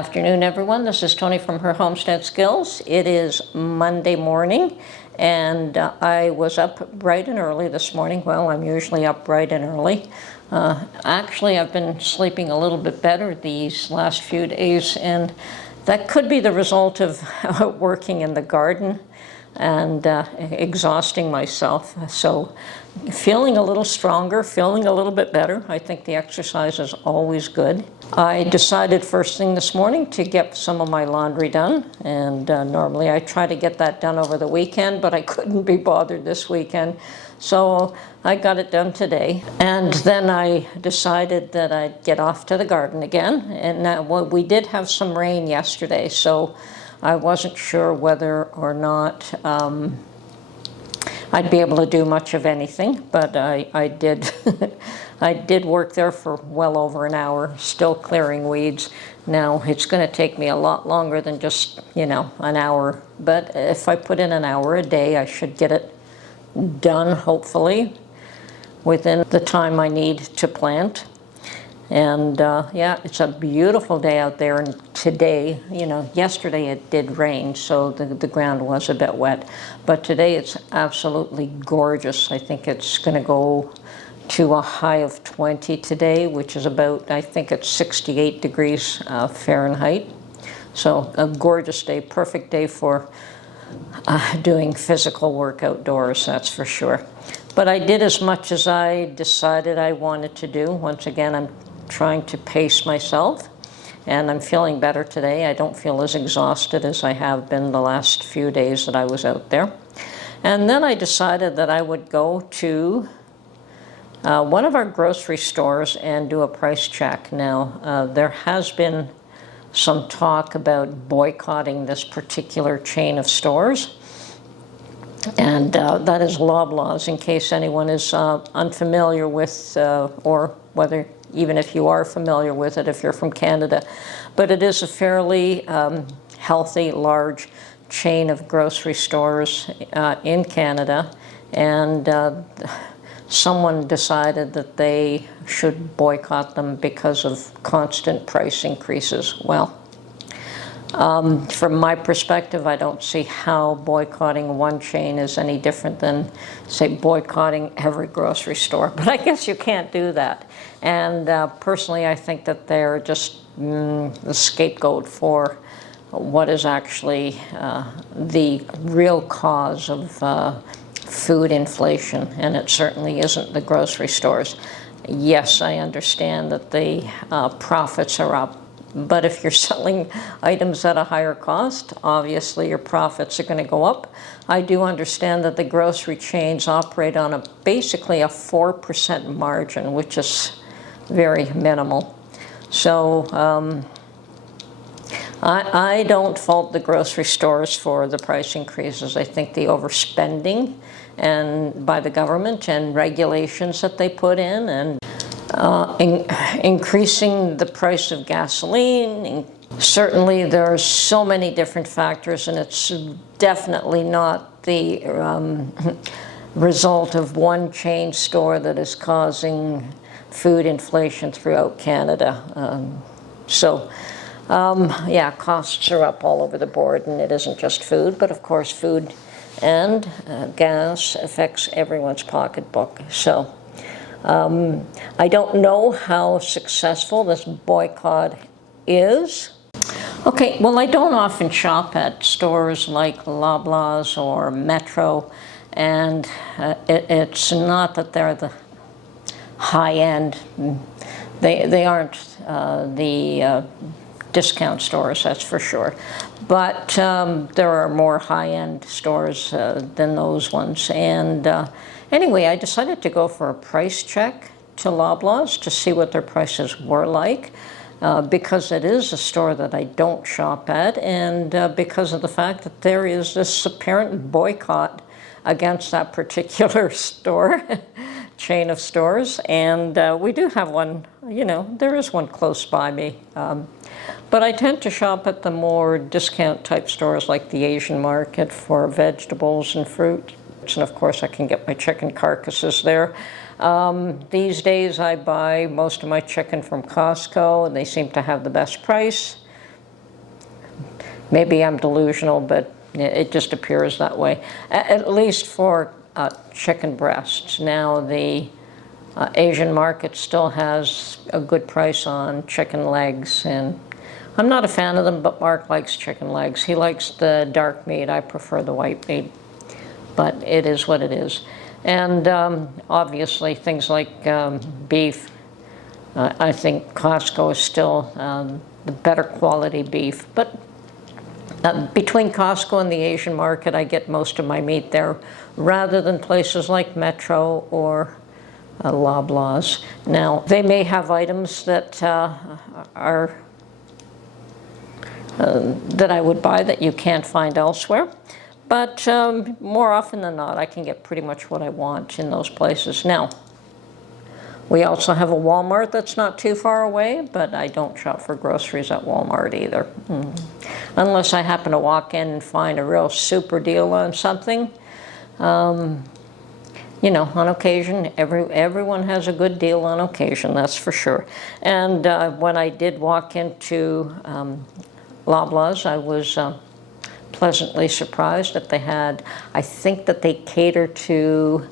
afternoon, everyone. This is Tony from Her Homestead Skills. It is Monday morning, and I was up bright and early this morning. Well, I'm usually up bright and early. Actually, I've been sleeping a little bit better these last few days, and that could be the result of working in the garden and exhausting myself. So feeling a little stronger, feeling a little bit better. I think the exercise is always good. I decided first thing this morning to get some of my laundry done, and normally I try to get that done over the weekend, but I couldn't be bothered this weekend. So I got it done today, and then I decided that I'd get off to the garden again. And we did have some rain yesterday, so I wasn't sure whether or not I'd be able to do much of anything, but I did. I did work there for well over an hour, still clearing weeds. Now, it's going to take me a lot longer than just, an hour, but if I put in an hour a day, I should get it done, hopefully, within the time I need to plant. And yeah, it's a beautiful day out there, and today, yesterday it did rain, so the ground was a bit wet, but today it's absolutely gorgeous. I think it's going to go to a high of 20 today, which is about, I think it's 68 degrees Fahrenheit. So a gorgeous day, perfect day for doing physical work outdoors, that's for sure. But I did as much as I decided I wanted to do. Once again, I'm trying to pace myself, and I'm feeling better today. I don't feel as exhausted as I have been the last few days that I was out there. And then I decided that I would go to one of our grocery stores and do a price check. Now, there has been some talk about boycotting this particular chain of stores, and that is Loblaws, in case anyone is unfamiliar with, or whether even if you are familiar with it, if you're from Canada. But it is a fairly healthy, large chain of grocery stores in Canada, and someone decided that they should boycott them because of constant price increases. Well, from my perspective, I don't see how boycotting one chain is any different than, say, boycotting every grocery store. But I guess you can't do that. And personally, I think that they're just the scapegoat for what is actually the real cause of food inflation, and it certainly isn't the grocery stores. Yes, I understand that the profits are up, but if you're selling items at a higher cost, obviously your profits are going to go up. I do understand that the grocery chains operate on basically a 4% margin, which is very minimal. So I don't fault the grocery stores for the price increases. I think the overspending and by the government and regulations that they put in, and increasing the price of gasoline. Certainly there are so many different factors, and it's definitely not the result of one chain store that is causing food inflation throughout Canada. Yeah, costs are up all over the board, and it isn't just food, but of course food and gas affects everyone's pocketbook. So I don't know how successful this boycott is. Okay, well, I don't often shop at stores like Loblaws or Metro, and it's not that they're the high-end. They aren't the discount stores, that's for sure. But there are more high-end stores than those ones. And anyway, I decided to go for a price check to Loblaws to see what their prices were like, because it is a store that I don't shop at, and because of the fact that there is this apparent boycott against that particular store, chain of stores. And we do have one, there is one close by me. But I tend to shop at the more discount type stores like the Asian market for vegetables and fruit. And of course I can get my chicken carcasses there. These days I buy most of my chicken from Costco, and they seem to have the best price. maybe I'm delusional, but it just appears that way, at least for chicken breasts. Now, the Asian market still has a good price on chicken legs, and I'm not a fan of them, but Mark likes chicken legs. He likes the dark meat. I prefer the white meat, but it is what it is. And obviously things like beef, I think Costco is still the better quality beef. But between Costco and the Asian market, I get most of my meat there, rather than places like Metro or Loblaws. Now, they may have items that are that I would buy that you can't find elsewhere, but more often than not, I can get pretty much what I want in those places. Now, we also have a Walmart that's not too far away, but I don't shop for groceries at Walmart either. Unless I happen to walk in and find a real super deal on something. You know, on occasion, everyone has a good deal on occasion, that's for sure. And when I did walk into Loblaw's, I was pleasantly surprised that they had, I think that they cater to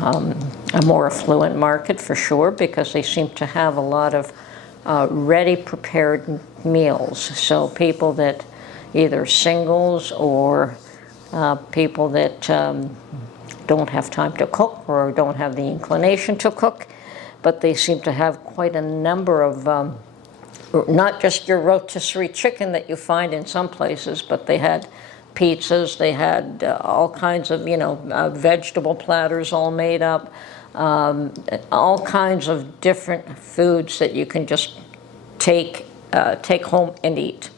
a more affluent market for sure, because they seem to have a lot of ready prepared meals. So people that either singles or people that don't have time to cook or don't have the inclination to cook, but they seem to have quite a number of not just your rotisserie chicken that you find in some places, but they had pizzas, they had all kinds of, you know, vegetable platters all made up, all kinds of different foods that you can just take home and eat.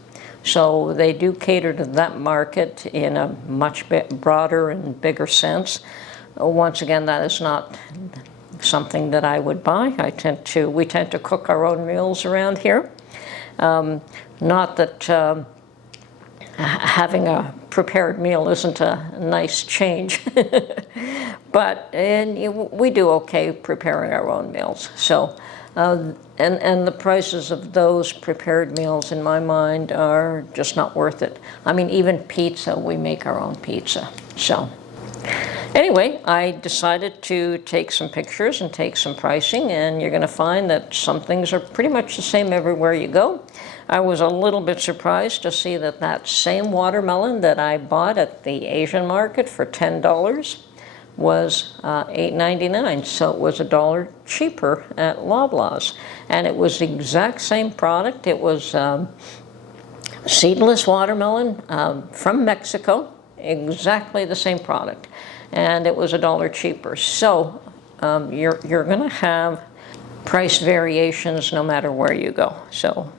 So they do cater to that market in a much broader and bigger sense. Once again, that is not something that I would buy. We tend to cook our own meals around here. Not that having a prepared meal isn't a nice change, but we do okay preparing our own meals. So, and the prices of those prepared meals, in my mind, are just not worth it. I mean, even pizza, we make our own pizza. So, anyway, I decided to take some pictures and take some pricing, and you're going to find that some things are pretty much the same everywhere you go. I was a little bit surprised to see that same watermelon that I bought at the Asian market for $10 was $8.99, so it was $1 cheaper at Loblaw's. And it was the exact same product. It was seedless watermelon from Mexico, exactly the same product. And it was $1 cheaper. So you're going to have price variations no matter where you go. So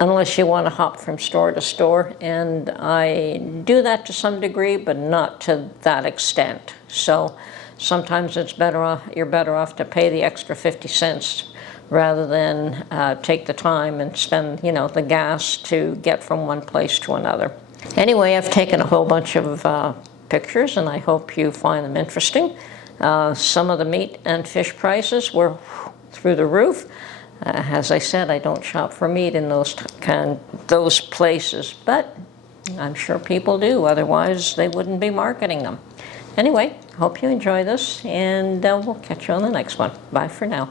unless you want to hop from store to store, and I do that to some degree, but not to that extent. So sometimes you're better off to pay the extra 50 cents rather than take the time and spend, you know, the gas to get from one place to another. Anyway, I've taken a whole bunch of pictures, and I hope you find them interesting. Some of the meat and fish prices were through the roof. As I said, I don't shop for meat in those places, but I'm sure people do. Otherwise, they wouldn't be marketing them. Anyway, hope you enjoy this, and we'll catch you on the next one. Bye for now.